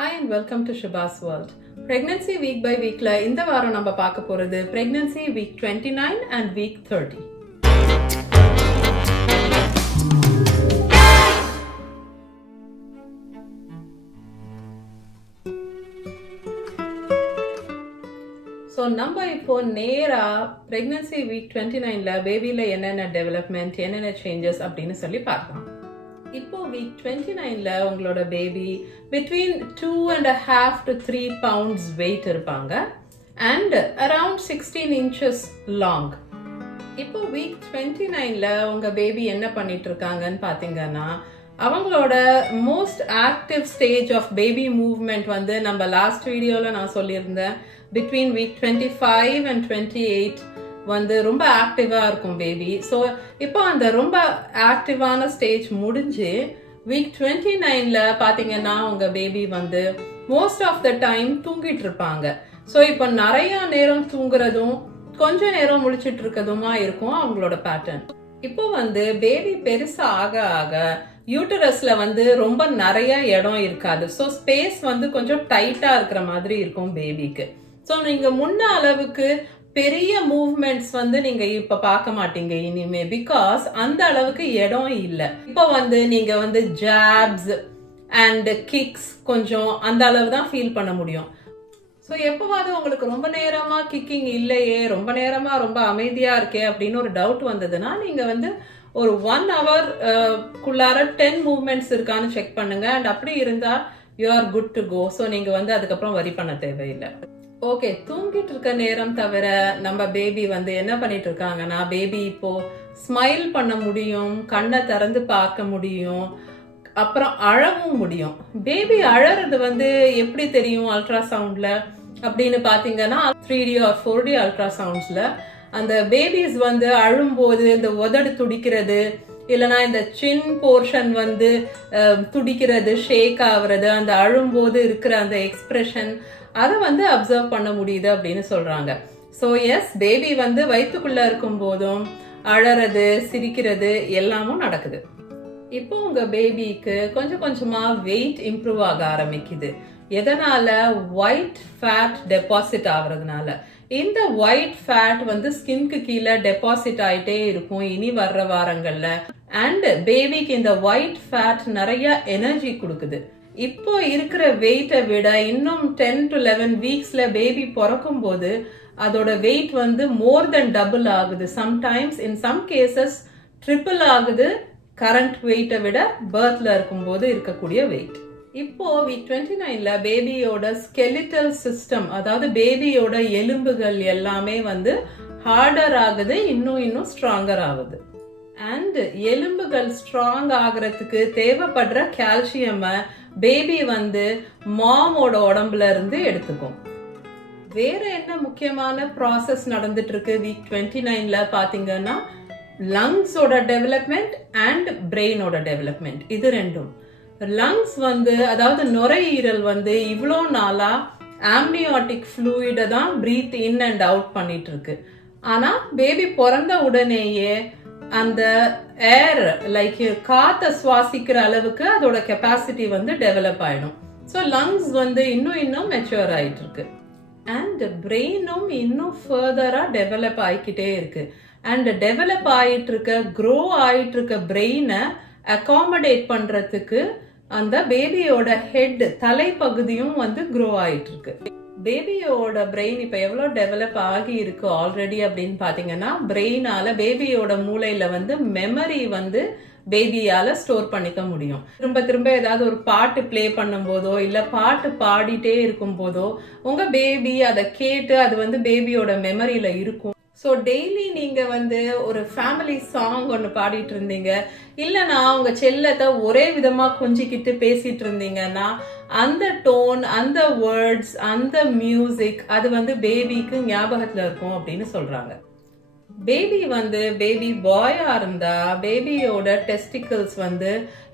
Hi and welcome to Shubha's World. Pregnancy week by week la இந்த வாரம் நம்ம பார்க்க போறது pregnancy week 29 and week 30. So நம்ம இப்போ நேரா pregnancy week 29 ல பேபில என்னென்ன டெவலப்மென்ட் என்னென்ன சேஞ்சஸ் அப்படினு சொல்லி பார்க்கலாம். இப்போ week 29 ல உங்களோட baby between 2.5 to 3 pounds weight இருப்பாங்க and around 16 inches long. இப்போ week 29 ல உங்க பேபி என்ன பண்ணிட்டு இருக்காங்கன்னு பாத்தீங்கன்னா அவங்களோட most active stage of baby movement வந்து நம்ம last வீடியோல நான் சொல்லியிருந்தேன் between week 25 and 28 வந்து ரொம்ப ஆக்டிவா இருக்கும் பேபி. ஸோ இப்போ அந்த ரொம்ப ஆக்டிவான ஸ்டேஜ் முடிஞ்சு வீக் 29ல பாத்தீங்கன்னா உங்க பேபி வந்து மோஸ்ட் ஆஃப் த டைம் தூங்கிட்டு இருப்பாங்க. ஸோ இப்போ நிறைய நேரம் தூங்குறதும் கொஞ்ச நேரம் முழிச்சிட்டு இருக்கதுமா இருக்கும் அவங்களோட பேட்டர்ன். இப்போ வந்து பேபி பெருசா ஆக ஆக யூட்டரஸ்ல வந்து ரொம்ப நிறைய இடம் இருக்காது. ஸோ ஸ்பேஸ் வந்து கொஞ்சம் டைட்டா இருக்கிற மாதிரி இருக்கும் பேபிக்கு. ஸோ நீங்க முன்ன அளவுக்கு பெரிய மூவ்மெண்ட்ஸ் வந்து நீங்க இப்ப பார்க்க மாட்டீங்க இனிமே, பிகாஸ் அந்த அளவுக்கு இடம் இல்ல. இப்ப வந்து நீங்க வந்து ஜாப்ஸ் அண்ட் கிக்ஸ் கொஞ்சம் அந்த அளவு தான் ஃபீல் பண்ண முடியும். ஸோ எப்பவாவது உங்களுக்கு ரொம்ப நேரமா கிக்கிங் இல்லையே, ரொம்ப நேரமா ரொம்ப அமைதியா இருக்கே அப்படின்னு ஒரு டவுட் வந்ததுன்னா நீங்க வந்து ஒரு 1 hour குள்ளார 10 மூவ்மெண்ட்ஸ் இருக்கான்னு செக் பண்ணுங்க. அண்ட் அப்படி இருந்தா you are good to go. So நீங்க வந்து அதுக்கப்புறம் வரி பண்ண தேவையில்லை. ஓகே, தூங்கிட்டு இருக்க நேரம் தவிர நம்ம பேபி வந்து என்ன பண்ணிட்டு இருக்காங்கன்னா பேபி இப்போ ஸ்மைல் பண்ண முடியும், கண்ணை திறந்து பார்க்க முடியும், அப்புறம் அழவும் முடியும். பேபி அழறது வந்து எப்படி தெரியும் அல்ட்ராசவுண்ட்ல அப்படின்னு பாத்தீங்கன்னா 3D or 4D அல்ட்ராசவுண்ட்ஸ்ல அந்த பேபிஸ் வந்து அழும்போது இந்த உதடு துடிக்கிறது இல்லைன்னா இந்த சின் போர்ஷன் வந்து துடிக்கிறது, ஷேக் ஆகுறது, அந்த அழும்போது இருக்கிற அந்த எக்ஸ்பிரஷன் அதை வந்து அப்சர்வ் பண்ண முடியுது அப்படின்னு சொல்றாங்க. ஸோ எஸ், பேபி வந்து வயிற்றுக்குள்ள இருக்கும் போதும் அழறது, சிரிக்கிறது எல்லாமும் நடக்குது. இப்போ உங்க பேபிக்கு கொஞ்சம் கொஞ்சமா வெயிட் இம்ப்ரூவ் ஆக ஆரம்பிக்குது. எதனால? ஒயிட் ஃபேட் டெபாசிட் ஆகுறதுனால. இந்த ஒயிட் ஃபேட் வந்து ஸ்கின்க்கு கீழே டெபாசிட் ஆயிட்டே இருக்கும் இனி வர்ற வாரங்கள்ல. அண்ட் பேபிக்கு இந்த ஒயிட் ஃபேட் நிறைய எனர்ஜி கொடுக்குது. இப்போ இருக்கிற வெயிட்டை விட இன்னும் 10 to 11 வீக்ஸ்ல பேபி பிறக்கும் போது அதோட வெயிட் வந்து மோர் தென் டபுள் ஆகுது. Sometimes in some cases triple ஆகுது கரண்ட் வெயிட்டை விட பர்த்ல இருக்கும் போது இருக்கக்கூடிய வெயிட். இப்போ வீக் 29ல பேபியோட ஸ்கெலிட்டல் சிஸ்டம், அதாவது பேபியோட எலும்புகள் எல்லாமே வந்து ஹார்டர் ஆகுது, இன்னும் ஸ்ட்ராங்கர் ஆகுது. அண்ட் எலும்புகள் ஸ்ட்ராங் ஆகிறதுக்கு தேவைப்படுற கால்சியம் பேபி வந்து மாமோட உடம்புல இருந்து எடுத்துக்கும். வேற என்ன முக்கியமான ப்ராசஸ் நடந்துட்டு இருக்கு வீக் 29ல பாத்தீங்கன்னா லங்ஸோட டெவலப்மெண்ட் அண்ட் பிரெயினோட டெவலப்மெண்ட். இது ரெண்டும். லங்ஸ் வந்து அதாவது நுரையீரல் வந்து இவ்வளோ நாளா ஆம்னியாட்டிக் ஃப்ளூயிட தான் பிரீத் இன் அண்ட் அவுட் பண்ணிட்டு இருக்கு. ஆனா பேபி பிறந்த உடனேயே அந்த ஏர் லைக் காத்த சுவாசிக்கிற அளவுக்கு அதோட கெப்பாசிட்டி வந்து டெவலப் ஆயிடும். ஸோ லங்ஸ் வந்து இன்னும் மெச்சூர் ஆயிட்டு இருக்கு. அண்ட் பிரெயினும் இன்னும் ஃபர்தரா டெவலப் ஆகிக்கிட்டே இருக்கு. அண்ட் டெவலப் ஆயிட்டு இருக்க, க்ரோ ஆயிட்டு இருக்க பிரெயினை அகாமடேட் பண்றதுக்கு அந்த பேபியோட ஹெட் தலைப்பகுதியும் வந்து க்ரோ ஆயிட்டு இருக்கு. பேபியோட பிரெயின் இப்ப எவ்வளவு டெவலப் ஆகி இருக்கு ஆல்ரெடி அப்படின்னு பாத்தீங்கன்னா பிரெயினால பேபியோட மூளையில வந்து மெமரி வந்து பேபியால ஸ்டோர் பண்ணிக்க முடியும். திரும்ப திரும்ப ஏதாவது ஒரு பாட்டு பிளே பண்ணும் போதோ இல்ல பாட்டு பாடிட்டே இருக்கும் போதோ உங்க பேபி அதை கேட்டு அது வந்து பேபியோட மெமரியில இருக்கும். ஸோ டெய்லி நீங்க வந்து ஒரு ஃபேமிலி சாங் ஒன்று பாடிட்டு இருந்தீங்க, இல்லைன்னா உங்க செல்லத்தை ஒரே விதமா கொஞ்சிக்கிட்டு பேசிட்டு இருந்தீங்கன்னா அந்த டோன், அந்த வேர்ட்ஸ், அந்த மியூசிக் அது வந்து பேபிக்கு ஞாபகத்துல இருக்கும் அப்படின்னு சொல்றாங்க. பேபி பாயா இருந்தா பேபியோட டெஸ்டிகல்ஸ் வந்து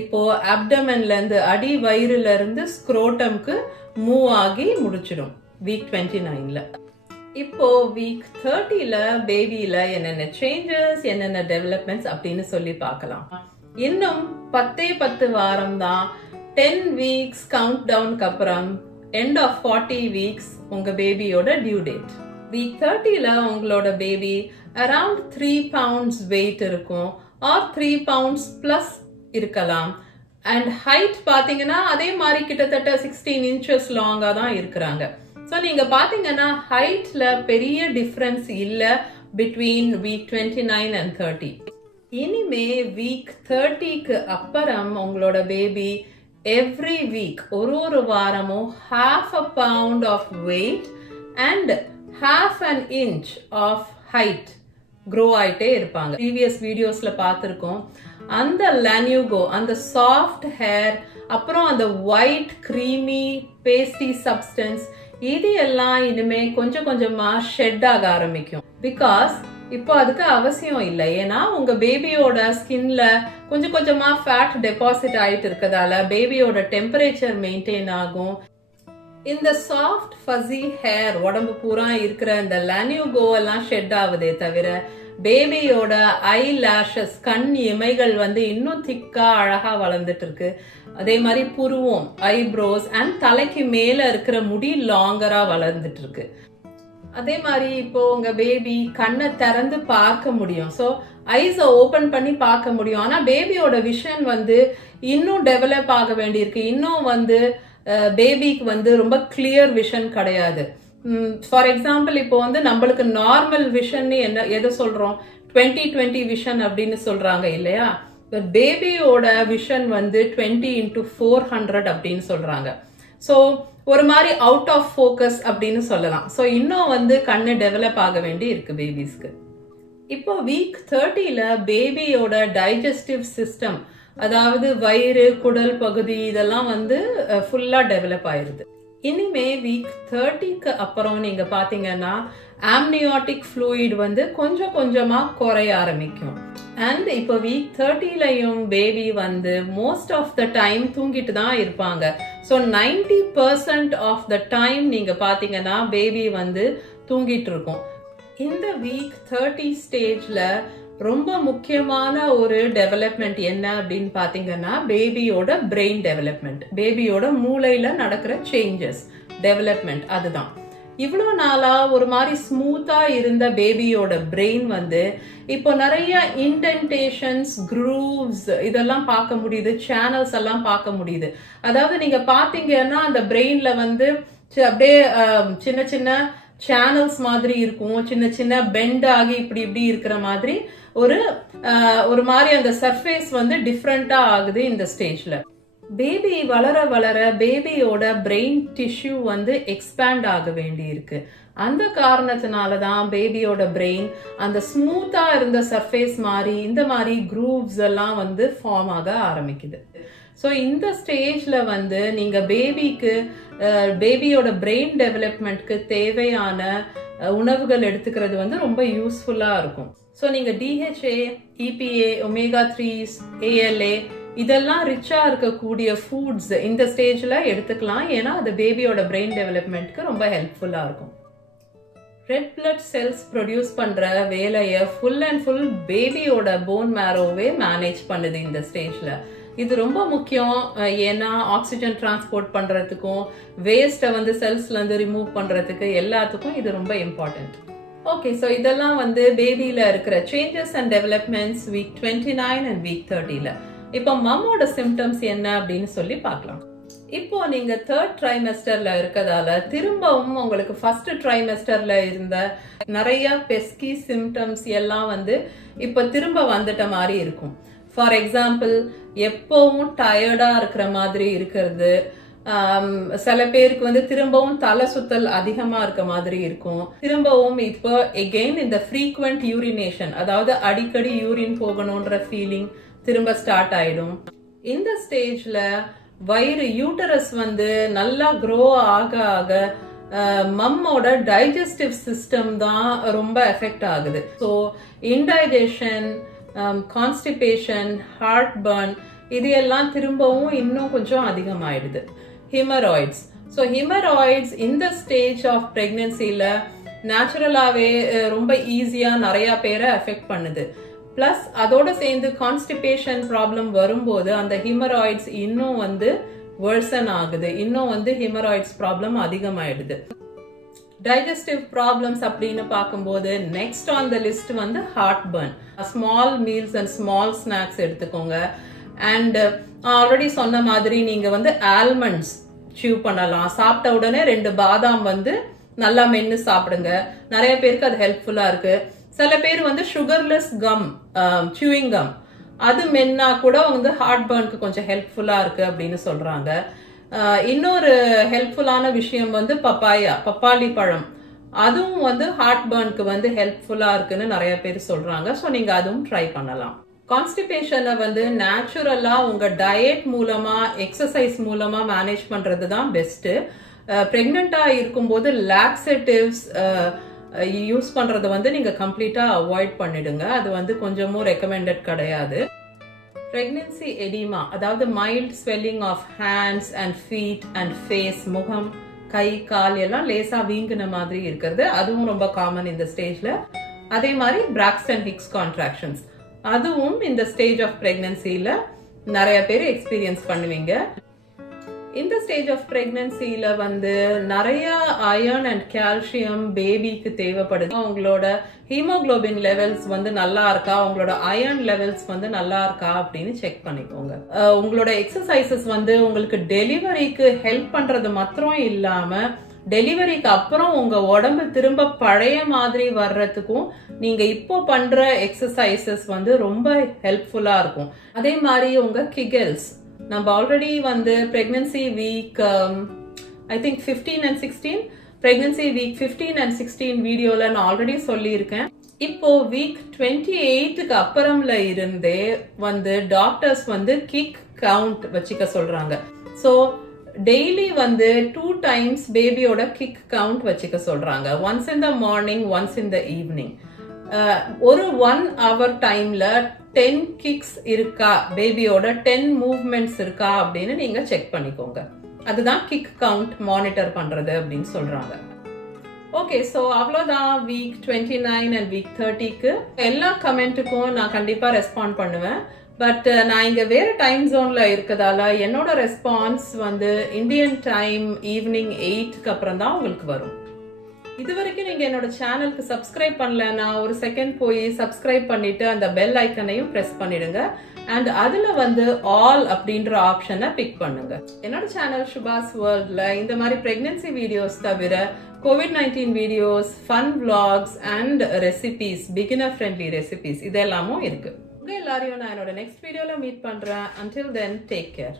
இப்போ அப்டமன்ல இருந்து அடி வயிறுல இருந்து ஸ்க்ரோட்டம்க்கு மூவ் ஆகி முடிச்சிடும் வீக் 29ல. இப்போ வீக் 30ல பேபியில என்னென்ன சேஞ்சஸ், என்னென்ன டெவலப்மெண்ட்ஸ் அப்படின்னு சொல்லி பார்க்கலாம். இன்னும் 10 வாரம் தான் 10 weeks countdown அப்புறம் end of 40 weeks உங்க பேபியோட due date. week 30ல உங்களோட பேபி around 3 pounds weight இருக்கும் or 3 pounds plus இருக்கலாம். and height பாத்தீங்கன்னா அதே மாதிரி கிட்டத்தட்ட 16 inches லாங்கா தான் இருக்கிறாங்க. so நீங்க பாத்தீங்கன்னா heightல பெரிய டிஃபரன்ஸ் இல்ல between week 29 and 30. இனிமே week 30க்கு அப்புறம் உங்களோட பேபி every week ஒரு வாரமும் half a pound of weight and half an inch of height grow ஆயிட்டே இருப்பாங்க. previous வீடியோஸ்ல பார்த்திருக்கோம். அந்த lanugo, அந்த soft hair, அப்புறம் அந்த white creamy pasty substance இது எல்லாம் இனிமே கொஞ்சம் கொஞ்சமா ஷெட் ஆக ஆரம்பிக்கும். பிகாஸ் இப்போ அதுக்கு அவசியம் இல்லை. ஏன்னா உங்க பேபியோட ஸ்கின்ல கொஞ்சம் கொஞ்சமா ஃபேட் டெபாசிட் ஆயிட்டு இருக்கதால பேபியோட டெம்பரேச்சர் மெயின்டைன் ஆகும். இந்த சாஃப்ட் ஃபஸி ஹேர் உடம்பு பூரா இருக்கிற இந்த லானியூகோ எல்லாம் ஷெட் ஆகுதே தவிர பேபியோட ஐ லேஷஸ் கண் இமைகள் இன்னும் திக்கா அழகா வளர்ந்துட்டு இருக்கு. அதே மாதிரி புருவம், ஐப்ரோஸ் அண்ட் தலைக்கு மேல இருக்கிற முடி லாங்கரா வளர்ந்துட்டு இருக்கு. அதே மாதிரி இப்போ உங்க பேபி கண்ணை திறந்து பார்க்க முடியும். ஸோ ஐஸை ஓபன் பண்ணி பார்க்க முடியும். ஆனா பேபியோட விஷன் இன்னும் டெவலப் ஆக வேண்டியிருக்கு. இன்னும் பேபிக்கு ரொம்ப கிளியர் விஷன் கிடையாது. ஃபார் எக்ஸாம்பிள் இப்போ நம்மளுக்கு நார்மல் விஷன் எதை சொல்றோம், 20/20 விஷன் அப்படின்னு சொல்றாங்க இல்லையா. பேபியோட விஷன் 20/400 அப்படின்னு சொல்றாங்க. ஸோ ஒரு மாதிரி அவுட் ஆஃப் ஃபோக்கஸ் அப்படின்னு சொல்லலாம். ஸோ இன்னும் கண்ணு டெவலப் ஆக வேண்டி இருக்கு பேபிஸ்க்கு. இப்போ வீக் 30ல பேபியோட டைஜஸ்டிவ் சிஸ்டம், அதாவது வயிறு, குடல் பகுதி இதெல்லாம் ஃபுல்லா டெவலப் ஆயிருது. இனிமே வீக் 30க்கு அப்புறம் நீங்க பாத்தீங்கன்னா ஆம்னியாட்டிக் ஃப்ளூயிட் கொஞ்சம் கொஞ்சமா குறைய ஆரம்பிக்கும். அண்ட் இப்போ வீக் 30லயும் baby most of the time தூங்கிட்டு தான் இருப்பாங்க. ஸோ 90% ஆஃப் த டைம் நீங்க பாத்தீங்கன்னா பேபி தூங்கிட்டு இருக்கும். இந்த வீக் 30 ஸ்டேஜ்ல ரொம்ப முக்கியமான ஒரு டெவலப்மெண்ட் என்ன அப்படின்னு பாத்தீங்கன்னா பேபியோட பிரெயின் டெவலப்மெண்ட், பேபியோட மூளையில நடக்கிற சேஞ்சஸ் டெவலப்மெண்ட். அதுதான் இவ்வளவு நாளா ஒரு மாதிரி ஸ்மூத்தா இருந்த பேபியோட பிரெயின் இப்போ நிறைய இன்டென்டேஷன்ஸ், க்ரூவ்ஸ் இதெல்லாம் பார்க்க முடியுது, சேனல்ஸ் எல்லாம் பார்க்க முடியுது. அதாவது நீங்க பாத்தீங்கன்னா அந்த பிரெயின்ல அப்படியே சின்ன சின்ன சேனல்ஸ் மாதிரி இருக்கும், சின்ன சின்ன பெண்ட் ஆகி இப்படி இப்படி இருக்கிற மாதிரி ஒரு மாதிரி அந்த சர்ஃபேஸ் டிஃப்ரெண்டா ஆகுது இந்த ஸ்டேஜ்ல. பேபி வளர வளர பேபியோட பிரெயின் டிஷ்யூ எக்ஸ்பேண்ட் ஆக வேண்டி இருக்கு. அந்த காரணத்தினாலதான் பேபியோட பிரெயின் அந்த ஸ்மூத்தா இருந்த சர்ஃபேஸ் மாதிரி இந்த மாதிரி க்ரூவ்ஸ் எல்லாம் ஃபார்ம் ஆக ஆரம்பிக்குது. ஸோ இந்த ஸ்டேஜ்ல நீங்க பேபியோட பிரெயின் டெவலப்மெண்ட்க்கு தேவையான உணவுகள் எடுத்துக்கிறது ரொம்ப யூஸ்ஃபுல்லா இருக்கும். ஸோ நீங்க DHA, EPA, omega 3s, ALA இதெல்லாம் ரிச்சா இருக்கக்கூடிய ஃபுட்ஸ் இந்த ஸ்டேஜ்ல எடுத்துக்கலாம். ஏன்னா அது பேபியோட பிரெயின் டெவலப்மெண்ட்க்கு ரொம்ப ஹெல்ப்ஃபுல்லா இருக்கும். ரெட் பிளட் செல்ஸ் ப்ரொடியூஸ் பண்ற வேலையை ஃபுல் அண்ட் ஃபுல் பேபியோட போன் மேரோவே மேனேஜ் பண்ணுது இந்த ஸ்டேஜ்ல. இது ரொம்ப முக்கியம். ஏன்னா ஆக்சிஜன் டிரான்ஸ்போர்ட் பண்றதுக்கும் வேஸ்ட்டை செல்ஸ்ல ரிமூவ் பண்றதுக்கு எல்லாத்துக்கும் இது ரொம்ப இம்பார்ட்டன்ட். ஓகே, ஸோ இதெல்லாம் பேபியில இருக்கிற changes and developments week 29 and week 30ல. இப்போ மம்மோட சிம்டம்ஸ் என்ன அப்படின்னு சொல்லி பார்க்கலாம். இப்போ நீங்க 3rd ட்ரைமெஸ்டர்ல இருக்கதால திரும்பவும் உங்களுக்கு ஃபர்ஸ்ட் ட்ரைமெஸ்டர்ல இருந்த நிறைய பெஸ்கி சிம்டம்ஸ் எல்லாம் இப்ப திரும்ப வந்துட்ட மாதிரி இருக்கும். ஃபார் எக்ஸாம்பிள், எப்பவும் டயர்டா இருக்கிற மாதிரி இருக்கிறது, சில பேருக்கு திரும்பவும் தலை சுத்தல் அதிகமா இருக்க மாதிரி இருக்கும். திரும்பவும் இப்போ எகெயின் இந்த ஃப்ரீக்வெண்ட் யூரினேஷன், அதாவது அடிக்கடி யூரின் போகணும்ன்ற ஃபீலிங் திரும்ப ஸ்டார்ட் ஆயிடும். இந்த ஸ்டேஜ்ல வயிறு யூட்டரஸ் நல்லா க்ரோ ஆக ஆக மம்மோட டைஜஸ்டிவ் சிஸ்டம் தான் ரொம்ப எஃபெக்ட் ஆகுது. ஸோ இன்டைஜஷன், கான்ஸ்டிபேஷன், ஹார்ட் பர்ன் இது எல்லாம் திரும்பவும் இன்னும் கொஞ்சம் அதிகமாயிடுது. ஹிமராய்ட்ஸ். ஸோ ஹிமராய்ட்ஸ் இந்த ஸ்டேஜ் ஆஃப் பிரெக்னன்சில நேச்சுரலாவே ரொம்ப ஈஸியா நிறைய பேரை எஃபெக்ட் பண்ணுது. பிளஸ் அதோட சேர்ந்து கான்ஸ்டிபேஷன் ப்ராப்ளம் வரும்போது அந்த ஹிமராய்ட்ஸ் இன்னும் வேர்சன் ஆகுது, இன்னும் வந்து ஹெமராய்ட்ஸ் ப்ராப்ளம் அதிகமாயிடுது. டைஜஸ்டிவ் ப்ராப்ளம்ஸ் அப்படின்னு பார்க்கும்போது நெக்ஸ்ட் ஆன் த லிஸ்ட் வந்து heartburn. Small meals and small snacks எடுத்துக்கோங்க. அண்ட் ஆல்ரெடி சொன்ன மாதிரி நீங்க வந்து ஆல்மண்ட்ஸ் சீவ் பண்ணலாம். சாப்பிட்ட உடனே 2 பாதாம் வந்து நல்லா மென்னு சாப்பிடுங்க. நிறைய பேருக்கு அது ஹெல்ப்ஃபுல்லா இருக்கு. சில பேர் வந்து சுகர்லெஸ் கம், சூயிங் கம், அது மென்னா கூட வந்து ஹார்ட் பர்னுக்கு கொஞ்சம் ஹெல்ப்ஃபுல்லா இருக்கு அப்படின்னு சொல்றாங்க. இன்னொரு ஹெல்ப்ஃபுல்லான விஷயம் வந்து பப்பாளி பழம், அதுவும் வந்து ஹார்ட் பர்னுக்கு வந்து ஹெல்ப்ஃபுல்லா இருக்குன்னு நிறைய பேர் சொல்றாங்க. ஸோ நீங்க அதுவும் ட்ரை பண்ணலாம். கான்ஸ்டிபேஷனை வந்து நேச்சுரலா உங்க டயட் மூலமா, எக்ஸசைஸ் மூலமா மேனேஜ் பண்றது தான் பெஸ்ட். பிரெக்னெண்டா இருக்கும்போது லாக்ஸேட்டிவ்ஸ் யூஸ் பண்றத வந்து நீங்க கம்ப்ளீட்டா அவாய்ட் பண்ணிடுங்க. அது வந்து கொஞ்சமும் ரெக்கமெண்டட் கிடையாது. பிரெக்னன்சி எடிமா, அதாவது mild swelling of hands and feet and face, முகம், கை, கால் எல்லாம் லேசா வீங்கின மாதிரி இருக்கிறது, அதுவும் ரொம்ப காமன் இந்த ஸ்டேஜ்ல. அதே மாதிரி பிராக்ஸ்டன் ஹிக்ஸ் கான்ட்ராக்ஷன்ஸ், அதுவும் இந்த ஸ்டேஜ் ஆஃப் பிரெக்னன்சில நிறைய பேர் எக்ஸ்பீரியன்ஸ் பண்ணுவீங்க. இந்த ஸ்டேஜ் ஆஃப் பிரெக்னன்சில வந்து நிறைய அயர்ன் அண்ட் கால்சியம் பேபிக்கு தேவைப்படுது. உங்களோட ஹீமோகுளோபின் லெவல்ஸ் வந்து நல்லா இருக்கா, உங்களோட அயர்ன் லெவல்ஸ் வந்து நல்லா இருக்கா அப்படின்னு செக் பண்ணிக்கோங்க. உங்களோட எக்ஸசைசஸ் வந்து உங்களுக்கு டெலிவரிக்கு ஹெல்ப் பண்றது மாத்திரம் இல்லாம டெலிவரிக்கு அப்புறம் உங்க உடம்பு திரும்ப பழைய மாதிரி வர்றதுக்கும் நீங்க இப்போ பண்ற எக்ஸசைசஸ் வந்து ரொம்ப ஹெல்ப்ஃபுல்லா இருக்கும். அதே மாதிரி உங்க கிகல்ஸ், நம்ம ஆல்ரெடி வந்து pregnancy week I think 15 and 16, pregnancy week 15 and 16 வீடியோல நான் ஆல்ரெடி சொல்லியிருக்கேன். இப்போ வீக் 28க்கு அப்புறம்ல இருந்தே வந்து டாக்டர்ஸ் வந்து கிக் கவுண்ட் வச்சுக்க சொல்றாங்க. ஸோ டெய்லி வந்து 2 times பேபியோட கிக் கவுண்ட் வச்சுக்க சொல்றாங்க. Once in the morning, once in the evening. ஒரு 1 hour டைம்ல 10 கிக்ஸ் இருக்கா, பேபியோட 10 மூவ்மெண்ட்ஸ் இருக்கா அப்படின்னு நீங்க செக் பண்ணிக்கோங்க. அதுதான் கிக் கவுண்ட் மானிட்டர் பண்றது அப்படின்னு சொல்றாங்க. ஓகே, ஸோ அவ்வளோதான் வீக் 29 அண்ட் வீக் 30க்கு. எல்லா கமெண்ட்டுக்கும் நான் கண்டிப்பா ரெஸ்பாண்ட் பண்ணுவேன். பட் நான் இங்க வேற டைம் ஜோன்ல இருக்கதால என்னோட ரெஸ்பான்ஸ் வந்து இந்தியன் டைம் ஈவினிங் 8க்கு அப்புறம் தான் உங்களுக்கு வரும். இது வரைக்கும் நீங்க என்னோட சேனலுக்கு சப்ஸ்கிரைப் பண்ணலன்னா ஒரு செகண்ட் போய் சப்ஸ்கிரைப் பண்ணிட்டு அந்த பெல் ஐக்கனையும் பிரஸ் பண்ணிடுங்க. அண்ட் அதுல வந்து ஆல் அப்படின்ற ஆப்ஷனை பிக் பண்ணுங்க. என்னோட சேனல் சுபாஸ் வேர்ல்ட்ல இந்த மாதிரி பிரெக்னன்சி வீடியோஸ் தவிர COVID-19 videos, fun vlogs and recipes, beginner friendly recipes இதெல்லாமும் இருக்கு. உங்க எல்லாரையும் நான் என்னோட நெக்ஸ்ட் வீடியோல மீட் பண்றேன். until then, take care.